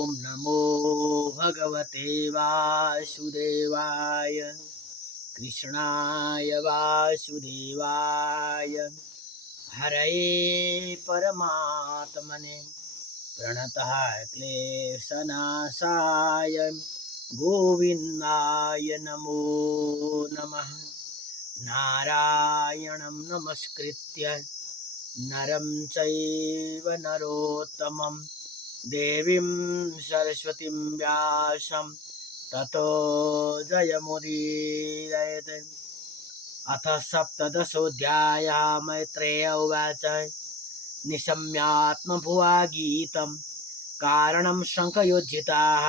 ॐ नमो भगवते वासुदेवाय कृष्णाय वासुदेवाय हरये परमात्मने प्रणतः क्लेशनाशाय गोविन्दाय नमो नमः। नारायणं नमस्कृत्य नरं चैव नरोत्तमं देवीं सरस्वतीं व्यासं ततो जयमुदीरयेत्। अथ सप्तदशोऽध्यायः। मैत्रेय उवाच निशम्यात्मभुवा गीतं कारणं शङ्खयोज्जिताः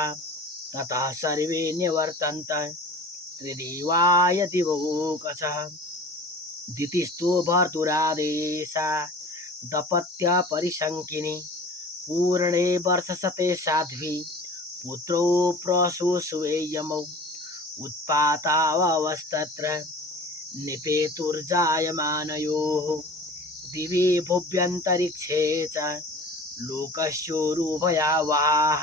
ततः सर्वे निवर्तन्त त्रिदिवाय दिवौकसः। दितिस्तु भर्तुरादेशा दपत्या परिशङ्किनी पूर्णे वर्षशते साध्वी पुत्रौ प्रसूसुवे यमौ उत्पातावस्तत्र निपेतुर्जायमानयोः दिवि भुव्यन्तरिक्षे च लोकस्योरुभयावहाः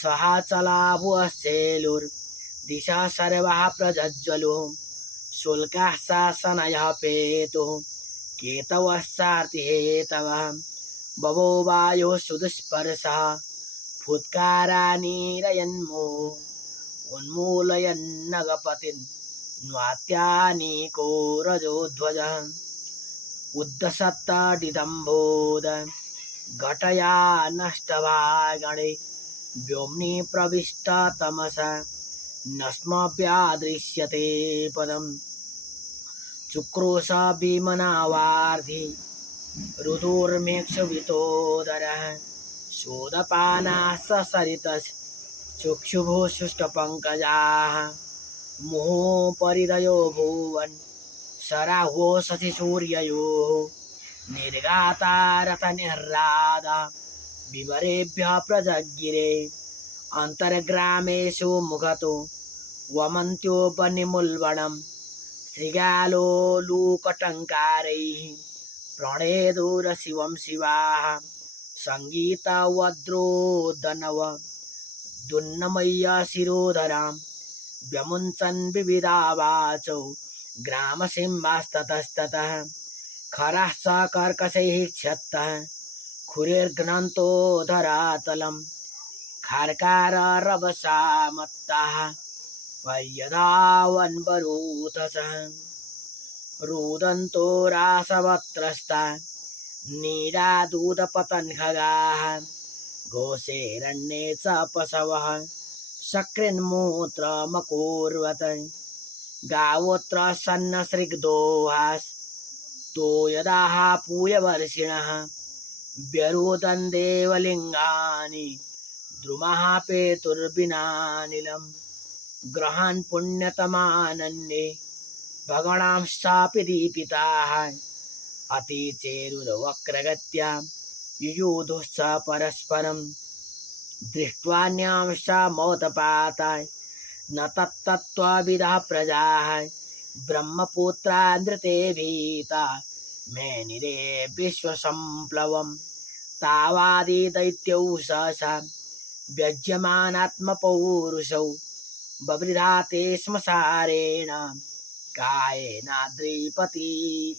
सहाचलाभुश्चेलुर्दिशा सर्वाः प्रज्वलुः शुल्काः शासनयः पेतुः केतवश्चार्तिहेतवः बभो वायुः सुदुस्पर्शः फुत्कारानिरयन्मो उन्मूलयन्नगपतिन् न्वात्यानीको रजोध्वजः उद्दशत्तडिदम्भोद घटया नष्टभागणे व्योम्नि प्रविष्ट तमसा नस्मव्यादृश्यते पदम् चुक्रोश भीमनावार्धि रुदुर्मेक्षुवितोदरः शोधपानाः ससरितश्चक्षुभुः शुष्कपङ्कजाः मुहुः भुवन् सराह्वो शशिसूर्ययोः निर्गाता रथनिह्लादा विवरेभ्यः प्रजगिरे अन्तर्ग्रामेषु मुखतो वमन्त्यो वह्निमुल्बणम् शृगालोलुकटङ्कारैः प्रणेदुरशिवं शिवाः सङ्गीतवद्रोदनव दुन्नमय्य शिरोधरां व्यमुञ्चन् विविधावाचौ ग्रामसिंहास्ततस्ततः खराः स कर्कशैः क्षत्तः खुरिर्घ्नन्तो धरातलं खार्काररवसा मत्ताः पर्यधावन्वरूथसः रुदन्तो रासवत्रस्ता नीरादूदपतन्खगाः घोषेरण्ये च पशवः शकृन्मूत्रमकुर्वत् गावोऽत्र सन्नसृग्दोहास्तो यदाः पूयवर्षिणः व्यरुदन् देवलिङ्गानि द्रुमः पेतुर्विनानिलम् ग्रहान् पुण्यतमानन्ये भगणांश्चापि दीपिताः अतिचेरुर्वक्रगत्या युयुधुश्च परस्परं दृष्ट्वान्यांश्च मौतपाताय न तत्तत्त्वविदः प्रजाः ब्रह्मपुत्रा नृते भीता मेनिरे विश्वसम्प्लवम् तावादिदैत्यौ सहसा व्यज्यमानात्मपौरुषौ बभृधाते श्मशारेण कायेनाद्रिपति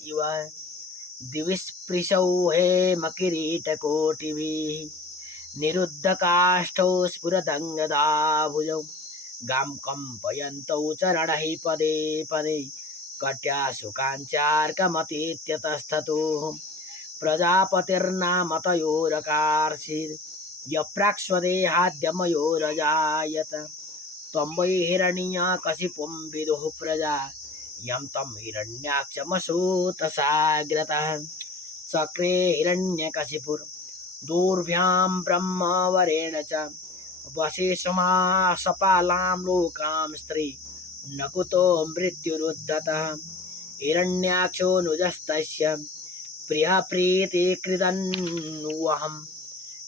इव दिविस्पृशौ हेमकिरीटकोटिभिः निरुद्धकाष्ठौ स्फुरदङ्गदाभुजौ गां कम्पयन्तौ चरणैः पदे पदे कट्यासु काञ्चार्कमतीत्यतस्ततुः प्रजापतिर्नामतयोरकार्षिर्यप्राक्ष्वदेहाद्यमयोरजायत त्वं वै हिरण्यकशिपुं विदुः प्रजा यं तं हिरण्याक्षमसूतसाग्रतः चक्रे हिरण्यकशिपुर्दुर्भ्यां ब्रह्मवरेण च वशेषमासपालां लोकां स्त्री न कुतो मृत्युरुद्धतः हिरण्याक्षो नुजस्तस्य प्रियप्रीतिकृदन्वहं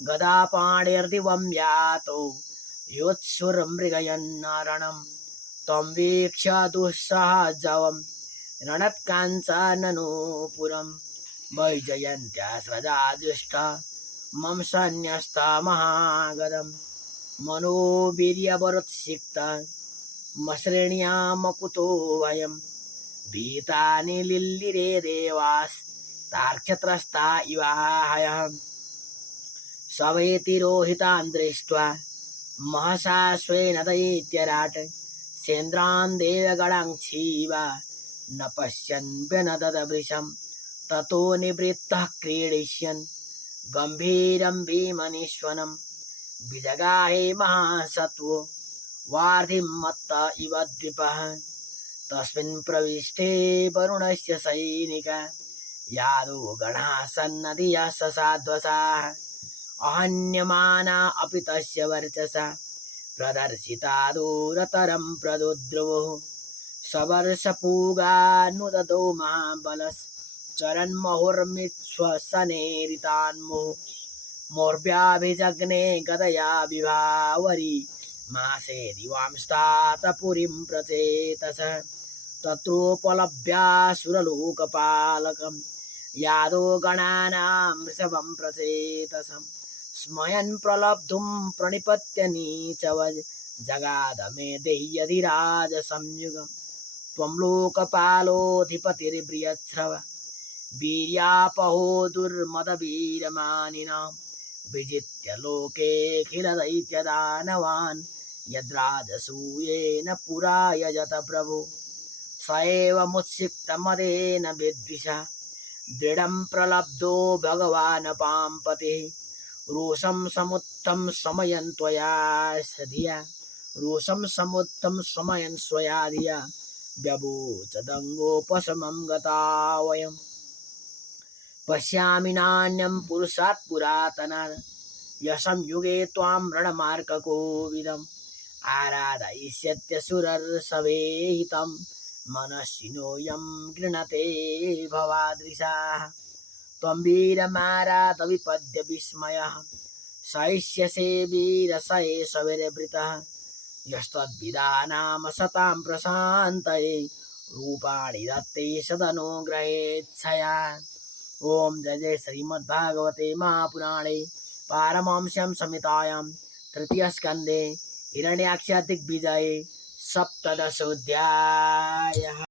गदापाणिर्दिवं यातो योत्सुरमृगयन्नरणं तं वीक्ष्य दुःसहजवं रणत्काञ्चननूपुरं वैजयन्त्या स्रजाजुष्टा मम सन्न्यस्तमहागदम् मनोवीर्यवरुत्सिक्त मसृण्यामकुतो वयं भीतानि लिल्लिरे देवास्तार्क्षत्रस्ता इवाहयः सवेति रोहितान् दृष्ट्वा महसा स्वेन दैत्यराट् सेन्द्रान् देवगणाङ्क्षीवा न पश्यन् व्यनददभृशं ततो निवृत्तः क्रीडिष्यन् गम्भीरं भीमनिश्वनं विजगाहे महासत्त्वो वार्धिं मत्त इव द्विपः तस्मिन् प्रविष्टे वरुणस्य सैनिका यादो गणाः सन्नदीयः ससाध्वसाः अहन्यमाना अपि तस्य वर्चसा प्रदर्शिता दूरतरं प्रदुद्रुवुः सवर्षपूगानुददो महाबलश्चरन्मुहुर्मित्स्वसनेरितान्मुः मोर्व्याभिजग्ने गदया विभावरी मासे दिवांस्तात पुरीं प्रचेतसः तत्रोपलभ्यासुरलोकपालकं यादो गणानां वृषभं प्रचेतसं स्मयन् प्रलब्धुं प्रणिपत्य नीचवज् जगाद मे देह्यधिराज संयुगम् त्वं लोकपालोऽधिपतिर्बृहच्छ्रव वीर्यापहो दुर्मदवीरमानिनां विजित्य लोकेऽखिलदैत्यदानवान् यद्राजसूयेन पुरा यजत प्रभो स एवमुत्सिक्तमदेन विद्विषा दृढं प्रलब्धो भगवान् पाम्पतिः रोषं समुत्थं समयन् त्वया धिया रोषं समुत्थं समयन् स्वया धिया व्यभूचदङ्गोपशमं गता वयम् पश्यामि नान्यं पुरुषात् पुरातनात् यशं युगे त्वां रणमार्ककोविदम् आराधयिष्यत्यसुरर्षभेहितं मनस्विनोऽयं गृह्णते भवादृशाः त्वं वीरमाराधविपद्य विस्मयः सहिष्यसे वीरस एष वीरभृतः यस्तद्विदानाम सतां प्रशान्तये रूपाणि दत्ते सदनुग्रहेच्छया। ओम जय जय श्रीमद्भागवते महापुराणे पारमहंस्यां संहितायां तृतीयस्कन्धे हिरण्याक्षदिग्विजये सप्तदशोऽध्यायः।